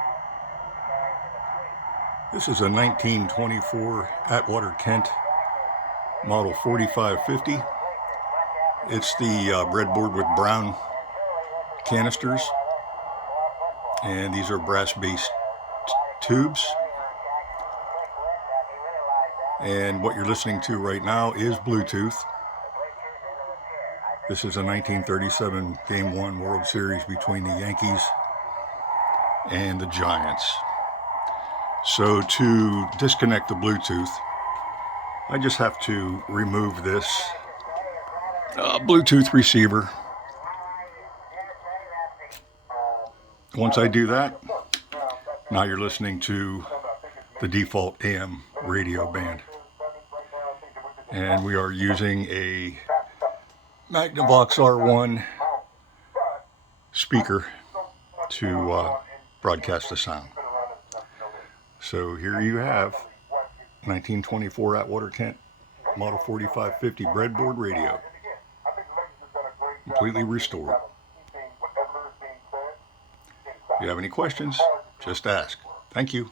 This is a 1924 Atwater Kent Model 4550. It's the breadboard with brown canisters, and these are brass-based tubes. And what you're listening to right now is Bluetooth. This is a 1937 Game 1 World Series between the Yankees and the Giants. So to disconnect the Bluetooth, I just have to remove this Bluetooth receiver. Once I do that, now you're listening to the default AM radio band. And we are using a Magnavox R1 speaker to broadcast the sound. So here you have 1924 Atwater Kent Model 4550 breadboard radio, completely restored. If you have any questions, just ask. Thank you.